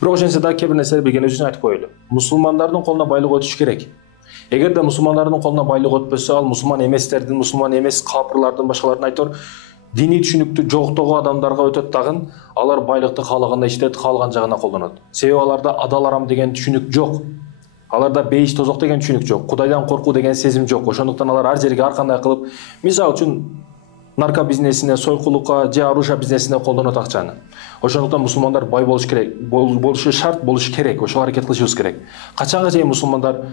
Бирок ошентсе да кээ бир нерселер билген үчүн айтып коелу. Мусулмандардын колуна байлык өтүш керек. Эгерде мусулмандардын колуна байлык өтпөсө, ал мусулман эместердин, мусулман эмес капырлардын, башкалардын айтор диний түшүнүктү жоктогу адамдарга өтөт дагы, алар байлыкты каалагандай иштет, каалаган жагына колдонот. Себеби аларда адал арам деген түшүнүк жок. Аларда бейиш тозок деген түшүнүк жок. Кудайдан коркуу деген сезим жок. Ошондуктан алар ар жерге ар кандай кылып, мисалы үчүн нарко бизнесине, сойкулукка же оружие бизнесине колдонот акчаны. Ошондуктан мусулмандар бай болуш керек, болушу шарт, болуш керек. Ошого аракет кылышыбыз керек. Качанга чейин мусулмандар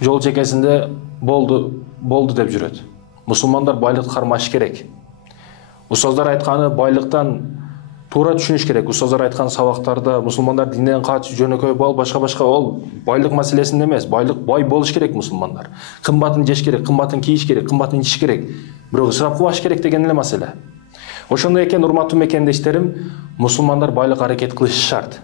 жол чекесинде болду деп жүрөт. Мусулмандар байлыкты кармаш керек. Устаздар айтканы байлыктан туура түшүнүш керек. Устаздар айткан сабактарда мусулмандар динден кач, жөнөкөй бол, башка ол байлык маселесинде эмес. Бай болуш керек мусулмандар. Кымбатын жеш керек, кымбатын кийиш керек, кымбатын ичиш керек. Бирок ысырап кылбаш керек деген эле маселе. Ошондой экен, урматтуу мекендештерим, мусулмандар байлык аракет кылышы шарт.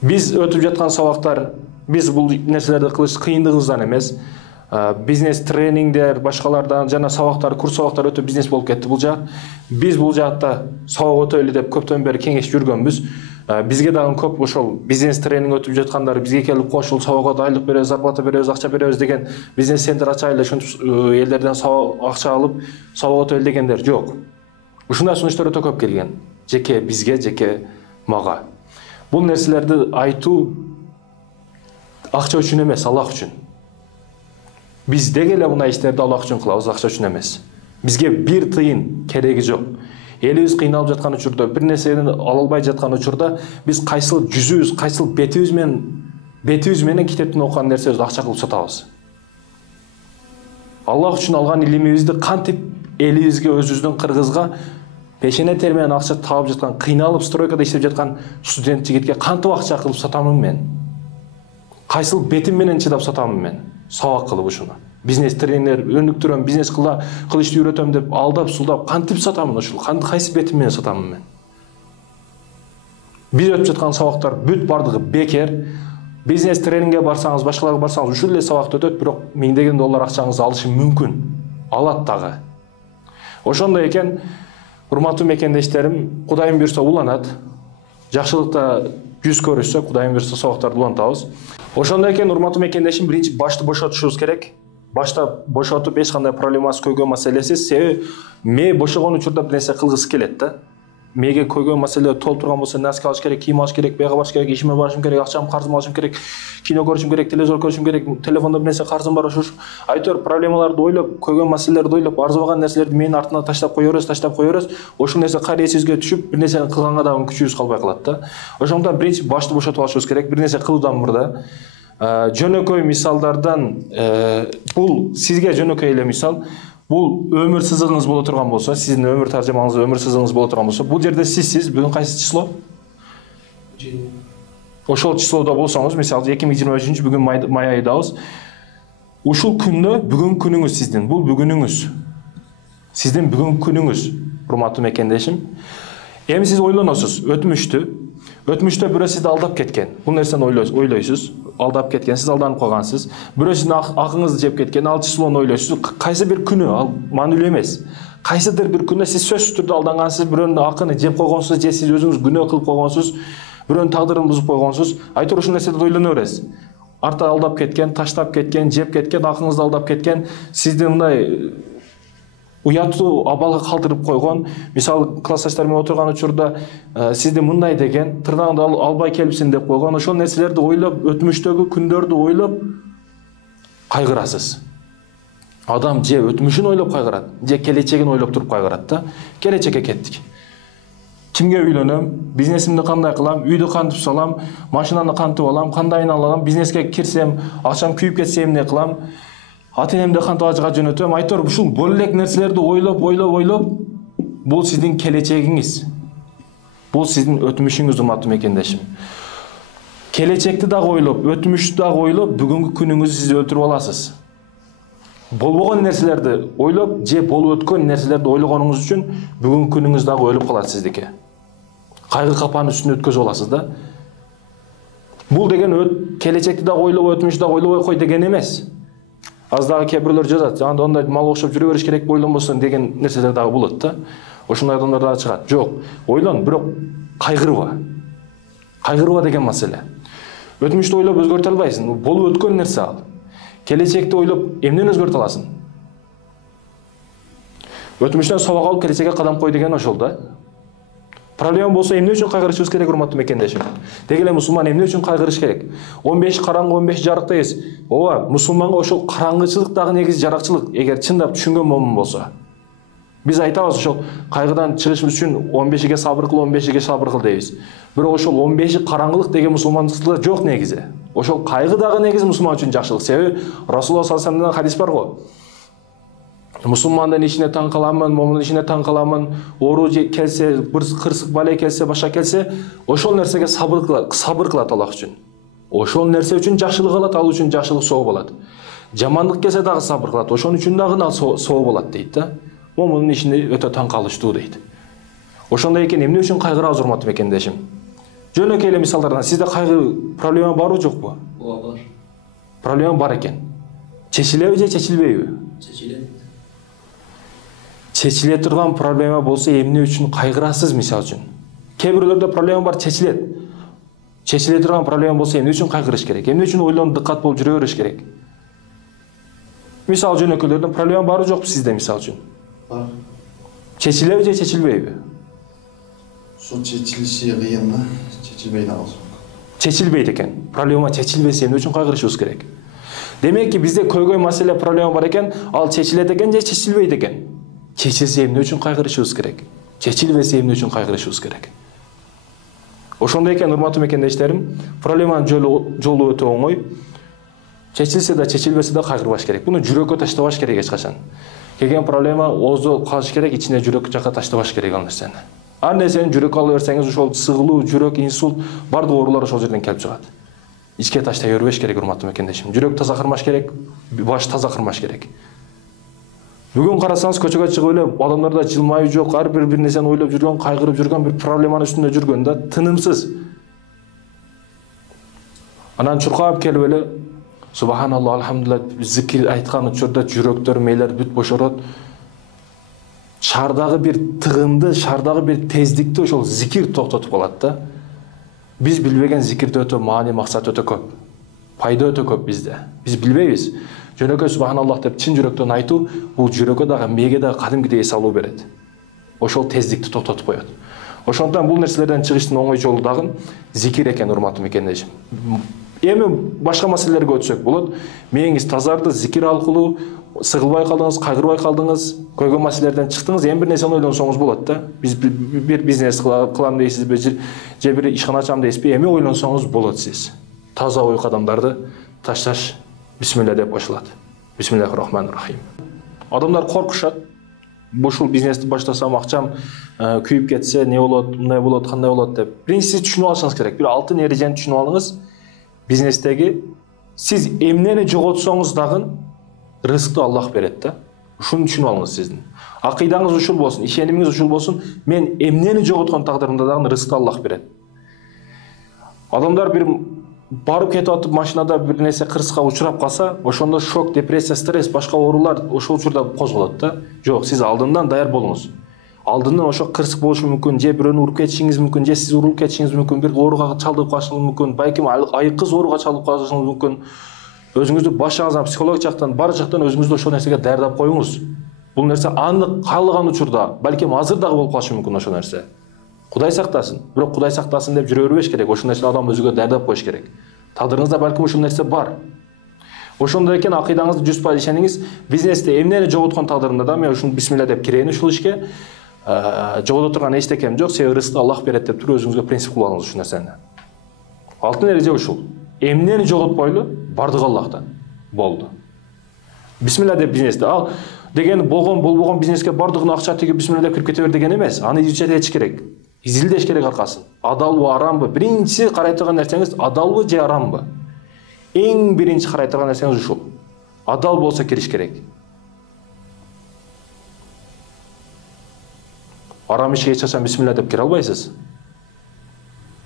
Биз өтүп жаткан сабактар, биз бул нерселерди кылыш кыйындыгыбыздан эмес. Бизнес тренингдер, башкалардан жана сабактар, курс сабактар өтө бизнес болуп кетти бул жак. Биз бул жакта сабак өтөлү деп көптөн бери кеңеш жүргөнбүз. Бизге дагы көп ошол бизнес тренинг өтүп жаткандар бизге келип кошул, сабакка айлык беребиз, зарплата беребиз, акча беребиз деген бизнес центр ачайлы, ошентип элдерден акча алып сабак өтөлү дегендер жок. Ушундай сунуштар өтө көп келген. Жеке бизге, жеке мага. Бул нерселерди айтуу акча үчүн эмес, Аллах үчүн. Биз деги эле мындай иштерди Аллах үчүн кылабыз, акча үчүн эмес. Бизге бир тыйын кереги жок. Элибиз кыйналып жаткан учурда, бир нерсени ала албай жаткан учурда, биз кайсыл жүзүбүз, кайсыл бетибиз менен китептен окуган нерсебизди акча кылып сатабыз. Аллах үчүн алган илимибизди кантип элибизге, өзүбүздүн кыргызга пешене тер менен акча таап жаткан, кыйналып стройкада иштеп жаткан студент жигитке кантип акча кылып сатамын мен? Кайсыл бетим менен чыдап сатамын мен? Сабак кылып ушуну. Бизнес тренер, өнүктүрөм, бизнес кылышты үйрөтөм деп алдап, сулдап, кантип сатамын ушул? Кайсы бетим менен сатамын мен? Биз өтүп жаткан сабактар бүт бардыгы бекер. Бизнес тренингге барсаңыз, башкаларга барсаңыз, ушул эле сабакты өтөт, бирок миңдеген доллар акчаңызды алышы мүмкүн. Алат дагы. Ошондой экен, урматтуу мекендештерим, Кудайым буйрса уланат. Жакшылыкта жүз көрүшсө, Кудайым буйрса сабактарды улантабыз. Ошондой экен, урматтуу мекендешим, биринчи башты бошотушубуз керек. Башта бошотуп эч кандай проблемасы көйгөн маселесиз. Себеби ме бошогон учурда бир нерсе кылгысы келет да. Меге көйгөн маселе толтурган болсо, наска алыш керек, кийим алыш керек, бияга барыш керек, ишиме барышым керек, акчам карзым алышым керек, кино көрүшүм керек, телевизор көрүшүм керек, телефондо бир нерсе карзым бар, ошо айтор проблемаларды ойлоп, көйгөн маселелерди ойлоп, арзыбаган нерселерди менин артына таштап коёбуз. Ошол нерсе кайра эсибизге түшүп, бир нерсени кылганга дагы күчүбүз калбай калат да. Ошондуктан биринчи башты бошотуп алышыбыз керек, бир нерсе кылуудан мурда. Жөнөкөй мисалдардан, бул сизге жөнөкөй эле мисал. Бул өмүр сызыгыңыз боло турган болсо, сиздин өмүр таржамаңыз өмүр сызыгыңыз боло турган болсо, бул жерде сиз бүгүн кайсы число? Ошол числодо болсоңуз, мисалы 2023 бүгүн май айдабыз. Ушул күндө бүгүн күнүңүз сиздин, бул бүгүнүңүз. Сиздин бүгүн күнүңүз, урматтуу мекендешим. Эми сиз ойлоносуз, өтмүштө бирөө сизди алдап кеткен. Бул нерсени ойлойсуз, алдап кеткен, сиз алданып калгансыз. Бирөө сиздин акыңызды жеп кеткен, ал числону ойлойсуз. Кайсы бир күнү, ал маанилүү эмес. Кайсыдыр бир күндө сиз сөзсүз түрдө алдангансыз, бирөөнүн акыны жеп койгонсуз, же сиз өзүңүз күнөө кылып койгонсуз, бирөөнүн тагдырын бузуп койгонсуз. Айтор ушул нерседе ойлоно бересиз. Арта алдап кеткен, таштап кеткен, жеп кеткен, акыңызды алдап кеткен, сизди мындай уяттуу абалга калтырып койгон. Мисалы классташтар менен отурган учурда сизди мындай деген, тырнагыңды албай келипсиң деп койгон. Ошол нерселерди ойлоп, өтмүштөгү күндөрдү ойлоп кайгырасыз. Адам же өтмүшүн ойлоп кайгырат, же келечегин ойлоп туруп кайгырат да. Келечекке кеттик. Кимге үйлөнөм, бизнесимди кандай кылам, үйдү кантип салам, машинаны кантип алам, кандайын алам, бизнеске кирсем, акчам күйүп кетсе эмне кылам, ата-энемди кантип ажыга жөнөтөм. Айтор ушул бул элек нерселерди ойлоп, бул сиздин келечегиңиз. Бул сиздин өтмүшүңүз, урматтуу мекендешим. Келечекти дагы ойлоп, өтмүштү дагы ойлоп, бүгүнкү күнүңүздү сиз өлтүрүп аласыз. Болбогон нерселерди ойлоп, же болуп өткөн нерселерди ойлогонуңуз үчүн бүгүнкү күнүңүз дагы өлүп калат сиздики. Кайгы капанын үстүнө өткөзүп аласыз да. Бул деген келечекти дагы ойлоп, өтмүштү дагы ойлобой кой деген эмес. Az дагы кээ бирлер жазат, андай мал окшоп жүрө бериш керек, ойлонбосун деген нерселер дагы болот да. Ошондой адамдар дагы чыгат. Жок, ойлон, бирок кайгырба. Кайгырба деген маселе. Өтмүштү ойлоп өзгөртө албайсың. Болуп өткөн нерсе ал. Келечекти ойлоп эмнени өзгөртө аласың? Өтмүштөн сабак алып келечекке кадам кой деген ошол да. Проблема болсо эмне үчүн кайгырышыбыз керек, урматтуу мекендешим? Деги эле мусулман эмне үчүн кайгырыш керек? 15 караңгы, 15 жарык дейбиз. Ооба, мусулманга ошол караңгычылык дагы негизи жаракчылык, эгер чындап түшүнгөн момун болсо. Биз айтабыз ошол кайгыдан чыгышыбыз үчүн 15-ге сабыр кыл, 15-ге сабыр кыл дейбиз. Бирок ошол 15 караңгылык деген мусулмандыкта жок негизи. Ошол кайгы дагы негизи мусулман үчүн жакшылык. Себеби Расулуллах саллаллаху алейхи вассаламдан хадис бар го. Мусулмандын ишине таң каламын, момундун ишине таң каламын, оору келсе, бир кырсык бале келсе, башка келсе, ошол нерсеге сабыр кылат Аллах үчүн. Ошол нерсе үчүн жакшылык алат, ал үчүн жакшылык соо болот. Жамандык келсе дагы сабыр кылат, ошон үчүн дагы ал соо болот дейт да. Момундун ишине өтө таң калыштуу дейт. Ошондой экен, эмне үчүн кайгырабыз, урматтуу мекендешим? Жөнөкөй эле мисалдардан, сизде кайгы проблема барбы, жокпу? Ооба, бар. Проблема бар экен. Чечилеби же чечилбейби? Чечилет. Чечиле турган проблема болсо эмне үчүн кайгырасыз, мисалы үчүн? Кээ бирлерде проблема бар, чечилет. Чечиле турган проблема болсо эмне үчүн кайгырыш керек? Эмне үчүн ойлонуп дыккат болуп жүрө бериш керек? Мисалы жөнөкөйлөрдөн проблема барбы, жокпу сизде, мисалы үчүн? Бар. Чечилеби же чечилбейби? Ошо чечилиши кыйын да, чечилбей дагы. Чечилбейт экен. Проблема чечилбесе эмне үчүн кайгырышыбыз керек? Демек ки бизде көйгөй маселе проблема бар экен, ал чечилет экен же чечилбейт экен? Чечилсе эмне үчүн кайгырышыбыз керек? Чечилбесе эмне үчүн кайгырышыбыз керек? Ошондой экен, урматтуу мекендештерим, проблеманын жолу өтө оңой. Чечилсе да, чечилбесе да кайгырбаш керек. Буну жүрөккө таштабаш керек эч качан. Келген проблема ооздо калыш керек, ичине жүрөк жака таштабаш керек ал нерсени. Ар нерсени жүрөккө ала берсеңиз, ошол сыгылуу, жүрөк, инсульт, бардык оорулар ошол жерден келип чыгат. Ичке таштай бербеш керек, урматтуу мекендешим. Жүрөк таза кырмаш керек, баш таза кырмаш керек. Бүгүн карасаңыз, көчөгө чыгып эле адамдарда жылмаюу жок, ар бир нерсени ойлоп жүргөн, кайгырып жүргөн, бир проблеманын үстүндө жүргөн да, тынымсыз. Анан чуркап келип эле Субханалла, алхамдулилlah, зикир айткан учурда жүрөктөр, мээлер бүт бошорот. Шаардагы бир тыгынды, шаардагы бир тездикти ошол зикир токтотуп калат да. Биз билбеген зикирде өтө маани, максат өтө көп. Пайда өтө көп бизде. Биз билбейбиз. Жөнөкөй Субханаллах деп чын жүрөктөн айтуу, бул жүрөккө дагы, мээге дагы кадимкидей эс алуу берет. Ошол тездикти токтотуп коет. Ошондон бул нерселерден чыгыштын оңой жолу дагы зикир экен, урматтуу мекендешим. Эми башка маселелерге өтсөк болот. Мээңиз тазарды, зикир аркылуу сыгылбай калдыңыз, кайгырбай калдыңыз, көйгөн маселелерден чыктыңыз, эми бир нерсени ойлонсоңуз болот да. Биз бир бизнес кылам дейсизби, же бир ишкана ачам дейсизби, эми ойлонсоңуз болот сиз. Таза ой кадамдарды ташташ бисмилла деп башталат. Бисмиллахир-рахманир-рахим. Адамдар коркушат. Ушул бизнести баштасам акчам күйүп кетсе, не болот, мындай болот, кандай болот деп. Биринчиси түшүнүп алышыңыз керек. Бир алтын эрежени түшүнүп алыңыз. Бизнестеги сиз эмнени жоготсоңуз дагы рызыкты Аллах берет да. Ушуну түшүнүп алыңыз сиздин. Акыйдаңыз ушул болсун, ишенимиңиз ушул болсун. Мен эмнени жоготкон тагдырымда дагы рызыкты Аллах берет. Адамдар бир барып кетип атып машинада бир нерсе кырсыкка учурап калса, ошондо шок, депрессия, стресс, башка оорулар ошол учурда козголот да. Жок, сиз алдындан даяр болуңуз. Алдындан ошо кырсык болушу мүмкүн, же бирөөнү уруп кетишиңиз мүмкүн, же сиз урулуп кетишиңиз мүмкүн, бир ооруга чалдыгып калышыңыз мүмкүн, балким айыккыз ооруга чалдыгып калышыңыз мүмкүн. Өзүңүздү башыңыздан, психологик жактан, бар жактан өзүңүздү ошол нерсеге даярдап коюңуз. Бул нерсе анык каалаган учурда, балким азыр дагы болуп калышы мүмкүн ошол нерсе. Кудай сактасын. Бирок Кудай сактасын деп жүрө бербеш керек. Ошол нерсени адам өзүгө даярдап коюш керек. Тагдырыңызда балким ушул нерсе бар. Ошондой экен, акыйдаңызды 100% ишениңиз. Бизнесте эмнени жоготкон тагдырымда да мен ушуну бисмилла деп кирейин ушул ишке. Жогото турган эчтекем жок, себеби рызыкты Аллах берет деп туруп өзүңүзгө принцип кылып алыңыз ушул нерсени. Алтын эреже ушул. Эмнени жоготпойлу, бардыгы Аллахтан. Болду. Бисмилла деп бизнесте. Ал деген болбогон бизнеске бардыгына акча тигип бисмилла деп кирип кете бер деген эмес. Аны изучать керек. Изилдеш керек аркасын. Адалбы, арамбы? Биринчи карай турган нерсеңиз адалбы же арамбы? Эң биринчи карай турган нерсеңиз ушул. Адал болсо кириш керек. Арам ишке эч качан бисмилла деп кире албайсыз.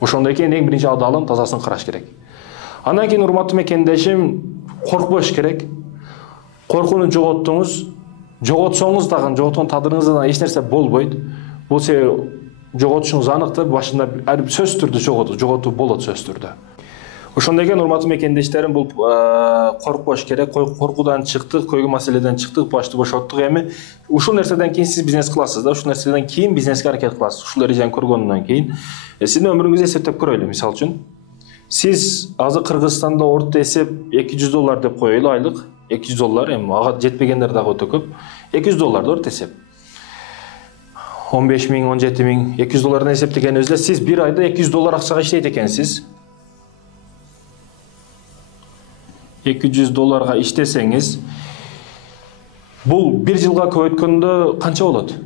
Ошондой экен, эң биринчи адалын, тазасын караш керек. Андан кийин урматтуу мекендешим, коркпош керек. Коркууну жоготтуңуз, жоготсоңуз дагы жоготкон тадырыңыздан эч нерсе болбойт. Бул жоготушуңуз анык да, башында сөзсүз түрдө жоготуу болот сөзсүз түрдө. Ошондой экен, урматтуу мекендештерим, бул коркпош керек, коркуудан чыктык, көйгөй маселеден чыктык, башты бошоттук. Эми ушул нерседен кийин сиз бизнес кыласыз да, ушул нерседен кийин бизнеске аракет кыласыз. Ушул эрежени көргөндөн кийин сиздин өмүрүңүздү эсептеп көрөлү. Мисалы үчүн, сиз азыр Кыргызстанда орто эсеп $200 деп коелу айлык, $200, эми ага жетпегендер дагы өтө көп. $200 орто эсеп. 15 миң, 17 миң, $200 эсептегенибизде сиз бир айда $200 акчага иштейт экенсиз. $200 иштесеңиз, бул бир жылга көбөйткөндө канча болот?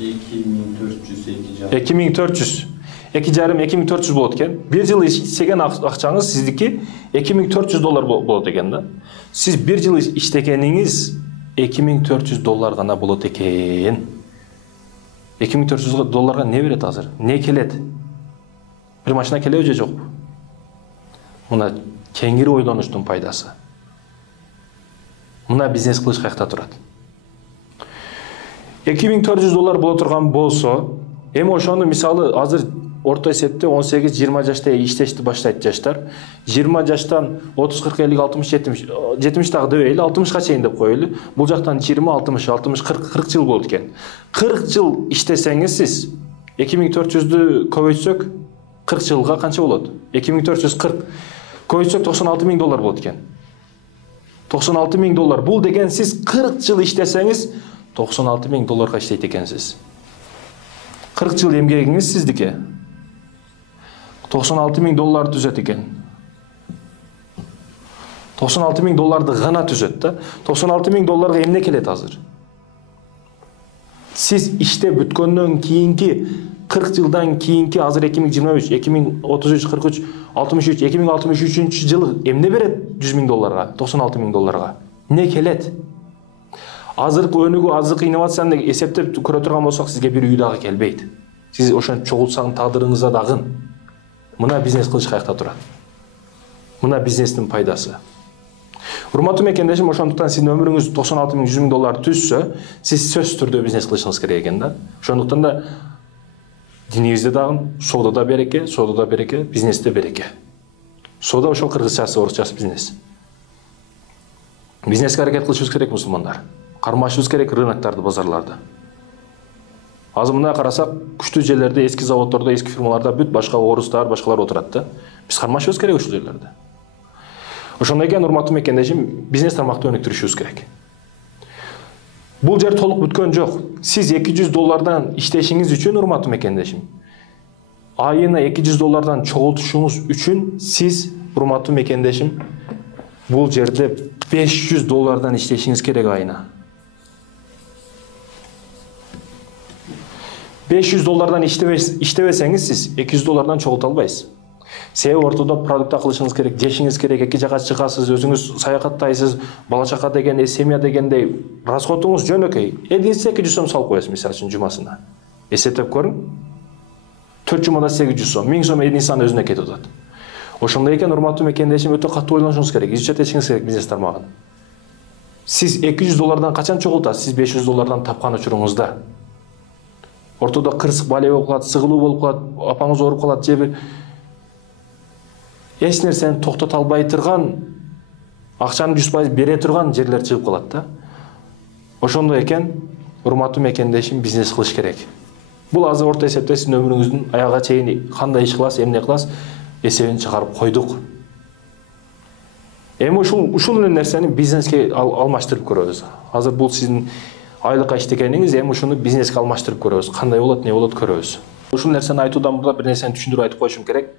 2400. 2,5-2400 болот экен. Бир жыл иштеген акчаңыз сиздики $2400 болот экен да. Сиз бир жыл иштегениңиз $2400 гана болот экен. $2400 не берет азыр? Не келет? Бир машина келеби же жокпу? Мына кеңири ойлонуштун пайдасы. Мына бизнес кылыш каякта турат. $2400 боло турган болсо, эми ошону мисалы азыр орто эсепте 18-20 жашта иштешти баштайт жаштар. 20 жаштан 30, 40, 50, 60, 70 дагы дебейли, 60га чейин деп коелу. Бул жактан 20, 60, 60, 40 жыл болот экен. 40 жыл иштесеңиз сиз 2400'dü көбөйтсөк 40 жылга канча болот? 2440 көбөйтсөк $96 миң болот экен. $96 миң. Бул деген сиз 40 жыл иштесеңиз $96 миң иштейт экенсиз. 40 жыл эмгегиңиз сиздики $96 миң түзөт экен. $96 миң гана түзөт да. $96 миң эмне келет азыр? Сиз иштеп бүткөндөн кийинки 40 жылдан кийинки азыр 2023, 2033, 43, 63, 2063 жылы эмне берет $100 миң, $96 миң? Не келет? Азыркы өнүгүү, азыркы инновацияны эсептеп көрө турган болсок, сизге бир үй дагы келбейт. Сиз ошентип чогултсаң тагдырыңызда дагы. Мына бизнес кылыш каякта турат. Мына бизнестин пайдасы. Урматтуу мекендешим, ошондуктан сиздин өмүрүңүз $96 миң, $100 миң түзсө, сиз сөзсүз түрдө бизнес кылышыңыз керек экен да. Ошондуктан да диниңизде дагы соодада береке, бизнесте береке. Соода ошол кыргызчасы, орусчасы бизнес. Бизнеске аракет кылышыбыз керек, мусулмандар. Кармашыбыз керек рыноктарды, базарларды. Азыр мына карасак, күчтүү жерлерде, эски заводдордо, эски фирмаларда бүт башка орустар, башкалар отурат да. Биз кармашыбыз керек ушул жерлерде. Ошондой экен, урматтуу мекендешим, бизнес тармакты өнүктүрүшүбүз керек. Бул жер толук бүткөн жок. Сиз $200 иштешиңиз үчүн, урматтуу мекендешим, айына $200 чогултушуңуз үчүн сиз, урматтуу мекендешим, бул жерде $500 иштешиңиз керек айына. $500 иштебесеңиз сиз $200 чогулта албайсыз. Себеби ортодо продукт кылышыңыз керек, жешиңиз керек, эки жака чыгасыз, өзүңүз саякаттайсыз, бала чака дегендей, семья дегендей, расходуңуз жөнөкөй. 200 сом салып коесуз, мисалы үчүн жумасына. Эсептеп көрүң. 4 жумада 800 сом, 1000 сом инсан өзүнө кетип атат. Ошондой экен, урматтуу мекендешим, өтө катуу ойлонушуңуз керек, изучать этишиңиз керек бизнес тармагын. Сиз $200 качан чогултасыз? Сиз $500 тапкан учуруңузда. Ортодо кырсык бале болуп калат, сыгылуу болуп калат, апаңыз ооруп калат, же бир эч нерсени токтото албай турган, акчаны 100% бере турган жерлер чыгып калат да. Ошондой экен, урматтуу мекендешим, бизнес кылыш керек. Бул азыр орто эсепте сиздин өмүрүңүздүн аяга чейин кандай иш кыласыз, эмне кыласыз, эсебин чыгарып койдук. Эми ушул нерсени бизнеске алмаштырып көрөбүз. Азыр бул сиздин айлыкка иштегениңиз, эми ушуну бизнеске алмаштырып көрөбүз. Кандай болот, не болот көрөбүз. Ушул нерсени айтуудан мурда бир нерсени түшүндүрүп айтып коюшум керек.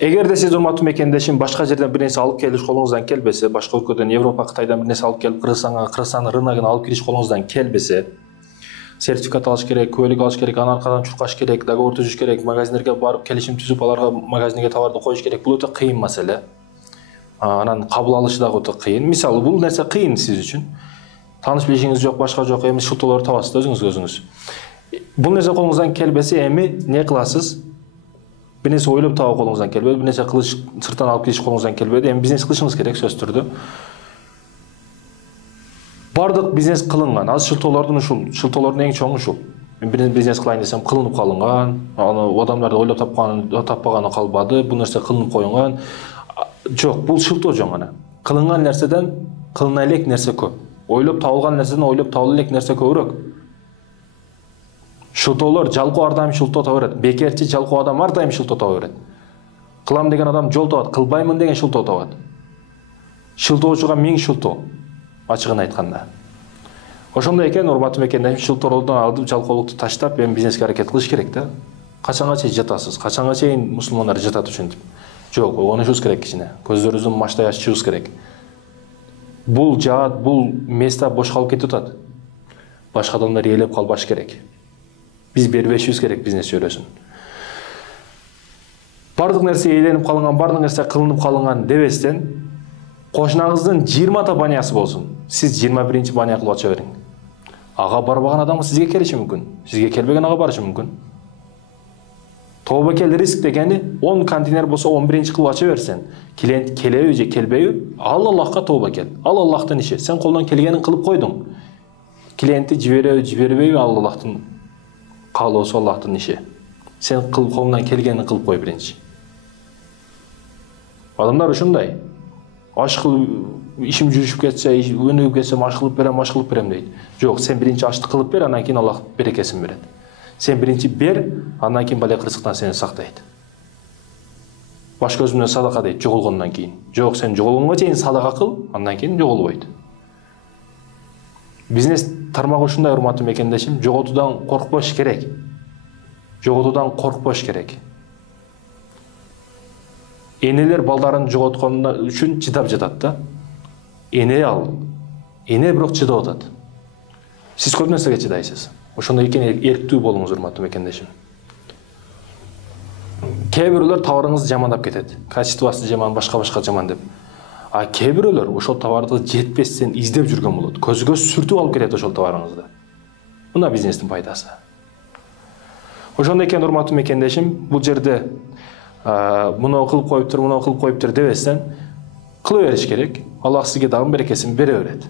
Эгерде сиз, урматтуу мекендешим, башка жерден бир нерсе алып келиш колуңуздан келбесе, башка өлкөдөн, Европа, Кытайдан бир нерсе алып келип, Кыргызстанга рыногуна алып кириш колуңуздан келбесе, сертификат алыш керек, куәлик алыш керек, анан аркадан чуркаш керек, договор түзүш керек, магазиндерге барып келишим түзүп, аларга магазинге товарды коюш керек. Бул өтө кыйын маселе. Анан кабыл алышы дагы өтө кыйын. Мисалы, бул нерсе кыйын сиз үчүн. Тааныш билишиңиз жок, башка жок, эми шылтоолорду табасыз өзүңүз. Бул нерсе колуңуздан келбесе, эми не кыласыз? бир нерсе ойлоп табуу колуңуздан келбеди, бир нерсе кылыш сырттан алып келиш колуңуздан келбеди. Эми бизнес кылышыңыз керек сөзсүз түрдө. Бардык бизнес кылынган. Аз шылтоолордун шылтоолордун эң чоңу ушул. Мен бир бизнес кылайын десем кылынып калынган, аны адамдар ойлоп таппаганы калбады, бул нерсе кылынып коюнган. Жок, бул шылтоо жөн гана. Кылынган нерседен кылына элек нерсе көп. Ойлоп табылган нерседен ойлоп табыла элек нерсе көбүрөөк. Шылтоолор жалкоо ар дайым шылтоо таба берет. Бекерчи жалкоо адам ар дайым шылтоо таба берет. Кылам деген адам жол табат, кылбаймын деген шылтоо табат. Шылтоочуга миң шылтоо, ачыгын айтканда. Ошондой экен, урматтуу мекендешим, шылтоолордон алып жалкоолукту таштап, эми бизнеске аракет кылыш керек да. Качанга чейин жатасыз? Качанга чейин мусулмандар жатат ушинтип? Жок, ойгонушубуз керек кичине. Көздөрүбүздү мачтай ачышыбыз керек. Бул жаат, бул места бош калып кетип атат. Башка адамдар ээлеп калбаш керек. Биз бербешибиз керек бизнес чөйрөсүн. Бардык нерсе ээленип калынган, бардык нерсе кылынып калынган дебестен, кошунаңыздын 20 та банясы болсун. Сиз 21-чи баня кылып ача бериң. Ага барбаган адам сизге келиши мүмкүн. Сизге келбеген ага барышы мүмкүн. Тобокел риск дегени 10 контейнер болсо 11-чи кылып ача берсен, клиент келеби же келбейби, ал Аллахка тобокел. Ал Аллахтын иши. Сен колдон келгенин кылып койдуң. Клиентти жибереби, жибербейби, ал Аллахтын каалоосу, Аллахтын иши. Сен колуңдан келгенин кылып кой биринчи. Адамдар ушундай. Аш кылып ишим жүрүшүп кетсе, өнүгүп кетсем аш кылып берем дейт. Жок, сен биринчи ашты кылып бер, андан кийин Аллах берекесин берет. Сен биринчи бер, андан кийин бале кырсыктан сени сактайт. Баш көз менен садака дейт, жоголгондон кийин. Жок, сен жоголгонго чейин садака кыл, андан кийин жоголбойт. Бизнес тармагы ушундай, урматтуу мекендешим, жоготуудан коркпош керек. Жоготуудан коркпош керек. Энелер балдарын жоготкон үчүн чыдап жатат да. Эне ал. Эне бирок чыдап атат. Сиз көп нерсеге чыдайсыз. Ошондой экен, эрктүү болуңуз, урматтуу мекендешим. Кээ бирөөлөр товарыңызды жамандап кетет. Качествосы жаман, башка жаман деп. А кээ бирөөлөр ошол товарды жетпестен издеп жүргөн болот. Көзгө сүртүп алып кетет ошол товарыңызды. Мына бизнестин пайдасы. Ошондой экен, урматтуу мекендешим, бул жерде муну кылып коюптур дебестен кыла бериш керек. Аллах сизге дагы берекесин бере берет.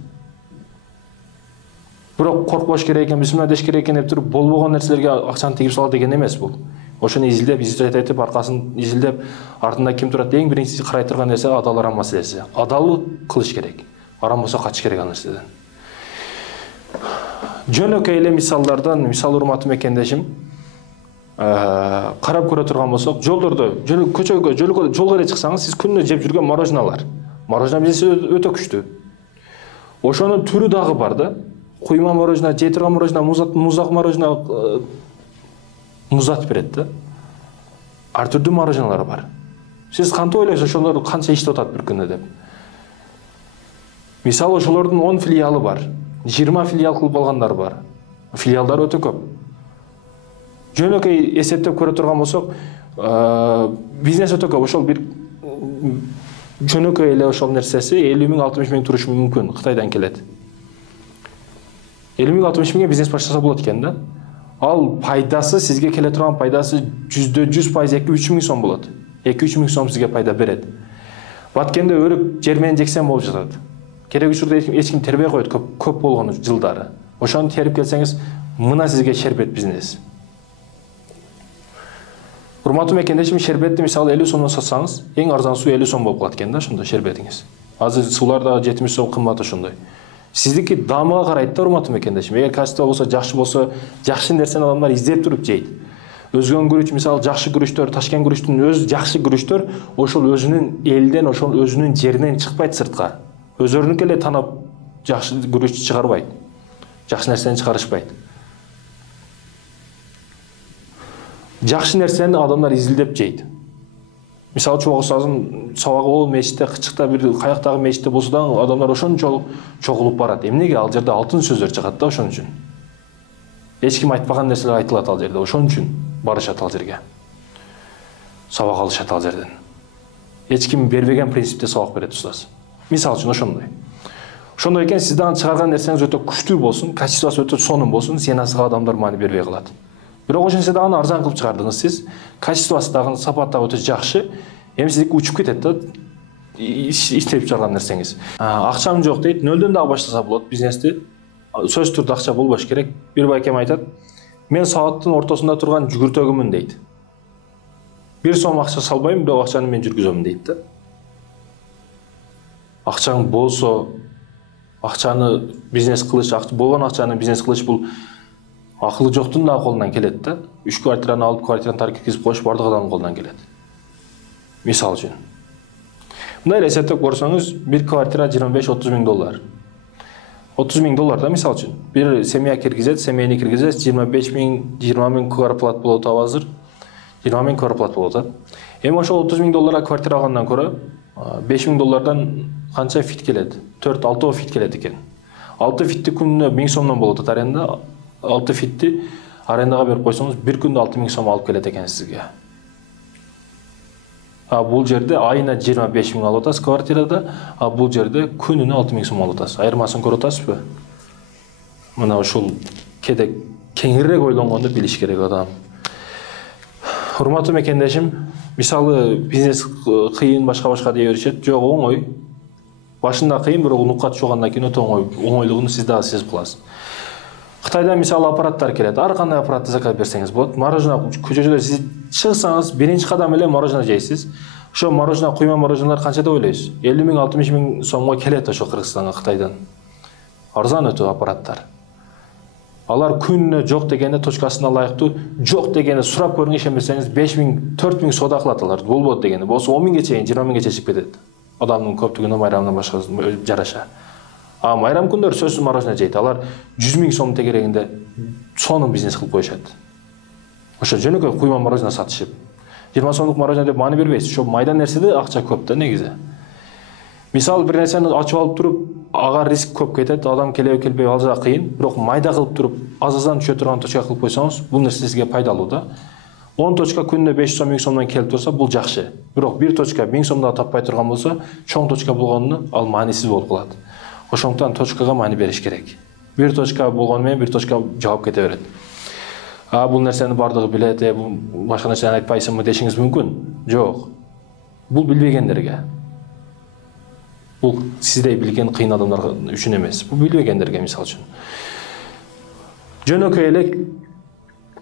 Бирок коркпош керек экен, бисмилла деш керек экен деп туруп болбогон нерселерге акчаны тегип салат деген эмес бул. Ошону изилдеп, аркасын изилдеп, артында ким турат, эң биринчи карай турган нерсе адал арам маселеси. Адалды кылыш керек. Арам болсо качыш керек ал нерседен. Жөнөкөй эле мисалдардан, мисалы урматтуу мекендешим, карап көрө турган болсок, жолдордо, көчөгө, жолго эле чыксаңыз, сиз күнүнө жеп жүргөн мороженалар. Морожена бизнеси өтө күчтүү. Ошонун түрү дагы бар да. Куйма морожена, жей турган морожена, музак морожена, музат берет да. Ар түрдүү мороженалар бар. Сиз кантип ойлойсуз ошолор канча иштеп атат бир күндө деп? Мисалы ошолордун 10 филиалы бар. 20 филиал кылып алгандар бар. Филиалдар өтө көп. Жөнөкөй эсептеп көрө турган болсок, бизнес өтө көп. Ошол бир жөнөкөй эле ошол нерсеси 50 миң, 60 миң турушу мүмкүн. Кытайдан келет. 50 миң, 60 миңге бизнес баштаса болот экен да. Ал пайдасы, сизге келе турган пайдасы 100% 2-3 миң сом болот. 2-3 миң сом сизге пайда берет. Баткенде өрүк жер менен жексен болуп жатат. Керек учурда эч ким тербей коет, көп болгон жылдары. Ошону терип келсеңиз, мына сизге шербет бизнес. Урматтуу мекендешим, шербетти мисалы 50 сомдон сатсаңыз, эң арзан суу 50 сом болуп калат экен да, ошондой шербетиңиз. Азыр суулар да 70 сом кымбат ошондой. Сиздики даамга карайт да, урматтуу мекендешим. Эгер качество болсо, жакшы нерсени адамдар издеп туруп жейт. Өзгөн күрүч, мисалы жакшы күрүчтөр, Ташкент күрүчтүн өз жакшы күрүчтөр ошол өзүнүн элден, ошол өзүнүн жеринен чыкпайт сыртка. Өздөрүнүн эле танап жакшы күрүч чыгарбайт. Жакшы нерсени чыгарышпайт. Жакшы нерсени адамдар изилдеп жейт. Мисалы чубак устазын сабагы болуп мечитте, кычыкта бир каяктагы мечитте болсо да адамдар ошончолук чогулуп барат. Эмнеге? Ал жерде алтын сөздөр чыгат да, ошон үчүн. Эч ким айтпаган нерселер айтылат ал жерде, ошон үчүн барышат ал жерге. Сабак алышат ал жерден. Эч ким бербеген принципте сабак берет устаз. Мисалы үчүн ошондой. Ошондой экен, сизден чыгарган нерсеңиз өтө күчтүү болсун, качествосы өтө сонун болсун, сенасыга адамдар маани бербей калат. Бирок ошентсе дагы арзан кылып чыгардыңыз сиз. Качествосы дагы сапаты дагы өтө жакшы. Эми сиздики учуп кетет да иштеп чыгарган нерсеңиз. Акчам жок дейт. Нөлдөн дагы баштаса болот бизнести. Сөз түрдө акча болбош керек. Бир байкем айтат. Мен сааттын ортосунда турган жүгүртөгүмүн дейт. 1 сом акча салбайм, бирок акчаны мен жүргүзөм дейт да. Акчаң болсо, акчаны бизнес кылыш, болгон акчаны бизнес кылыш бул акылы жоктун да колунан келет да. 3 квартираны алып, квартираны тарк эткизип коюш бардык адамдын колунан келет. Мисал үчүн. Мындай эле эсептеп көрсөңүз, бир квартира 25-30 миң доллар. 30 миң доллар да мисал үчүн. Бир семья киргизет, семьяны киргизет, 25 миң, 20 миң квартплат болот азыр. 20 миң квартплат болот. Эми ошол 30 миң долларга квартира алгандан көрө 5 миң доллардан канча фит келет? 4-6 фит келет экен. 6 фитти күнүнө 1000 сомдон болот аренда. 6 фитти арендага берип койсоңуз, бир күндө 6 миң сом алып келет экен сизге. Бул жерде айына 25 миң алып атасыз квартирада, бул жерде күнүнө 6 миң сом алып атасыз. Айырмасын көрүп атасызбы? Мына ушул кеде кеңирээк ойлонгонду билиш керек адам. Урматтуу мекендешим, мисалы бизнес кыйын башка дей беришет. Жок, оңой. Башында кыйын, бирок унукка түшкөндан кийин өтө оңой. Оңойлугун сиз дагы сезип каласыз. Кытайда мисалы аппараттар келет. Ар кандай аппаратты заказ берсеңиз болот. Мороженое көчөдө сиз чыксаңыз, биринчи кадам эле мороженое жейсиз. Ошо мороженое, куйма мороженалар канча деп ойлойсуз? 50 миң, 60 миң сомго келет ошо Кыргызстанга, Кытайдан. Арзан өтө аппараттар. Алар күнүнө жок дегенде точкасына ылайыктуу, жок дегенде сурап көрүңүз, ишенбесеңиз 5 миң, 4 миң сода кылат алар. Болбойт дегенде. Болсо 10 миңге чейин, 20 миңге чейин чыгып кетет. Адамдын көптүгүнө майрамдан башка жараша. Майрам күндөрү сөзсүз мороженое жейт. Алар 100 миң сом тегерегинде сонун бизнес кылып коюшат. Ошо жөнөкөй куйма мороженое сатышып. 20 сомдук мороженое деп маани бербейсиз. Ошо майда нерседе акча көп да негизи. Мисалы бир нерсени ачып алып туруп, ага риск көп кетет. Адам келбей алса кыйын, бирок майда кылып туруп, аздан түшө турган точка кылып койсоңуз, бул нерсе сизге пайдалуу да. 10 точка күнүнө 500 сом, 1000 сомдон келип турса, бул жакшы. Бирок бир точка 1000 сомдо таппай турган болсо, чоң точка болгону ал маанисиз болуп калат. Ошондуктан точкага маани бериш керек. Бир точка болгону менен бир точка жаап кете берет. Бул нерсени бардыгы билет, башка нерсени айтпайсыңбы дешиңиз мүмкүн. Жок. Бул билбегендерге. Бул сиздей билген кыйын адамдар үчүн эмес. Бул билбегендерге мисал үчүн. Жөнөкөй эле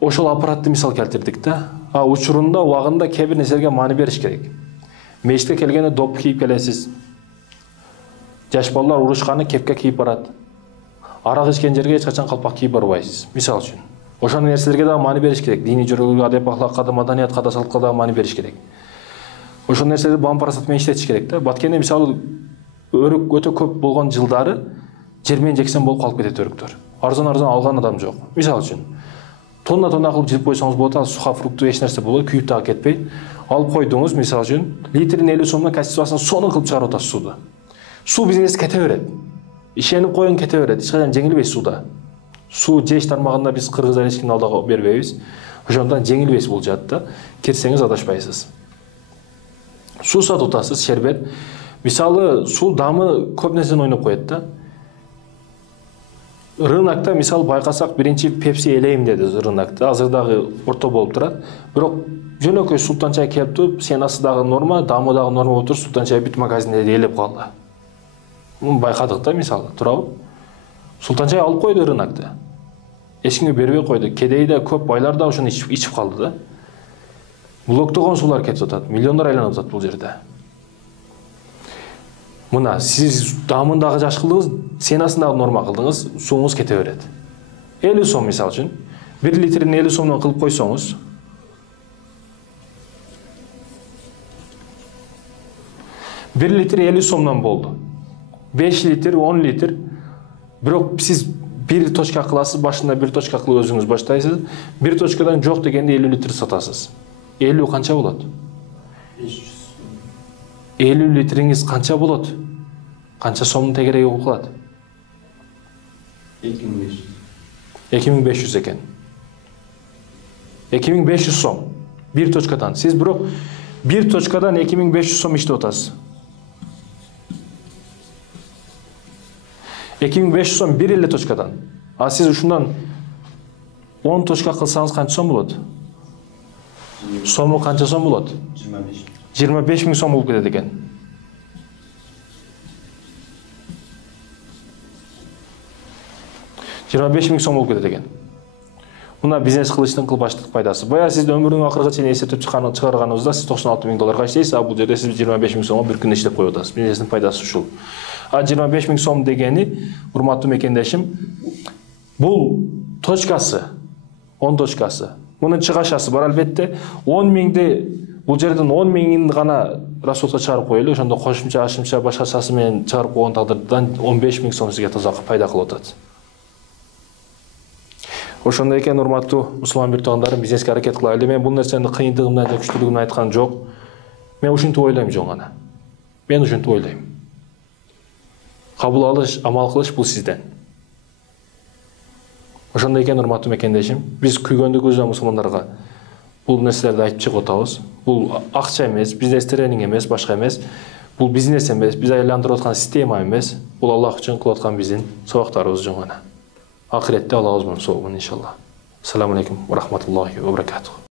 ошол аппаратты мисал келтирдик да. Учурунда, убагында кээ бир нерселерге маани бериш керек. Мечитке келгенде доп кийип келесиз. Жаш балдар урушканы кепке кийип барат. Арак ичкен жерге эч качан калпак кийип барбайсыз. Мисал үчүн. Ошол нерселерге да маани бериш керек. Диний жөргөлгө, адеп ахлакка, маданиятка, салатка да маани бериш керек. Ошол нерселерди бампарасат менен иштетиш керек да. Баткенде мисалы өрүк өтө көп болгон жылдары жермен жексен болуп калып кетет өрүктөр. Арзан алган адам жок. Мисал үчүн тонна кылып жип койсоңуз болот, ал сухофрукту эч нерсе болбойт, күйүп дагы кетпейт. Алып койдуңуз, мисал үчүн литрин 50 сомдон качествосын сонун кылып чыгарып атасыз сууду. Суу бизнес кете берет. Ишенип коюң кете берет. Эч качан жеңилбейсиз сууда. Суу жеш тармагында биз кыргыздар эч кимдин алдыга бербейбиз. Ошондон жеңилбейсиз бул жаатта. Кирсеңиз адашпайсыз. Суу сатып атасыз, шербет. Мисалы суу дамы көп нерсени ойноп коет да. Рынокто мисалы байкасак, биринчи Пепси элейм деди рынокто. Азыр дагы орто болуп турат. Бирок жөнөкөй Султан чай келип туруп, ценасы дагы норма, дамы дагы норма болуп туруп, Султан чай бүт магазинде элеп калды. Муну байкадык да мисалы, туурабы? Султан чай алып койду рынокто. Эч кимге бербей койду. Кедей да көп байлар да ошону ичип калды да. Блоктогон суулар кетип атат, миллиондор айланып атат бул жерде. Мына сиз дамын дагы жаш кылдыңыз, ценасын дагы норма кылдыңыз, сууңуз кете берет. 50 сом мисал үчүн, 1 литрин 50 сомдон кылып койсоңуз, 1 литр 50 сомдон болду. 5 литр, 10 литр. Бирок сиз бир точка кыласыз, башында бир точка кылып өзүңүз баштайсыз. Бир точкадан жок дегенде 50 литр сатасыз. 50 канча болот? 500. 50 литриңиз канча болот? Канча сомдун тегереги болуп калат? 2500. 2500 экен. 2500 сом бир точкадан. Сиз бирок бир точкадан 2500 сом иштеп атасыз. 2500 сом бир эле точкадан. А сиз ушундан 10 точка кылсаңыз канча сом болот? Сому канча сом болот? 25. 25 000 сом болуп кетет экен. сом болуп кетет экен. Мына бизнес кылыштын кылбаштык пайдасы. Бая сиз өмүрүнүн акырга чейин эсептеп чыгарганыңызда сиз 96 000 долларга иштейсиз, а бул жерде сиз 25 000 сомго бир күн иштеп коюп атасыз. Бизнестин пайдасы ушул. А 25 000 сом дегени, урматтуу мекендешим, бул точкасы, 10 точкасы. Мунун чыгашасы бар албетте. 10 000 бул жерден 10 000 гана расходко чыгарып коелу, ошондо кошумча ашымча башкачасы менен чыгарып койгон тагдырдан 15 000 сом сизге таза пайда кылып атат. Ошондой экен, урматтуу мусулман биртугандарым, бизнеске аракет кылайлы. Мен бул нерсени кыйындыгынан же күчтүүлүгүн айткан жок. Мен ушинтип ойлойм жөн гана. Мен ушинтип ойлойм. Кабыл алыш, амал кылыш бул сизден. Ошондой экен, урматтуу мекендешим, биз күйгөндүгүбүздөн мусулмандарга бул нерселерди айтып чыгып атабыз. Бул акча эмес, бизнес тренинг эмес, башка эмес. Бул бизнес эмес, биз айландырып аткан система эмес. Бул Аллах үчүн кылып аткан биздин сабактарыбыз жөн гана. Ахиретте Аллах өзүнүн сообун иншалла. Ассаламу алейкум ва рахматуллахи ва баракатух.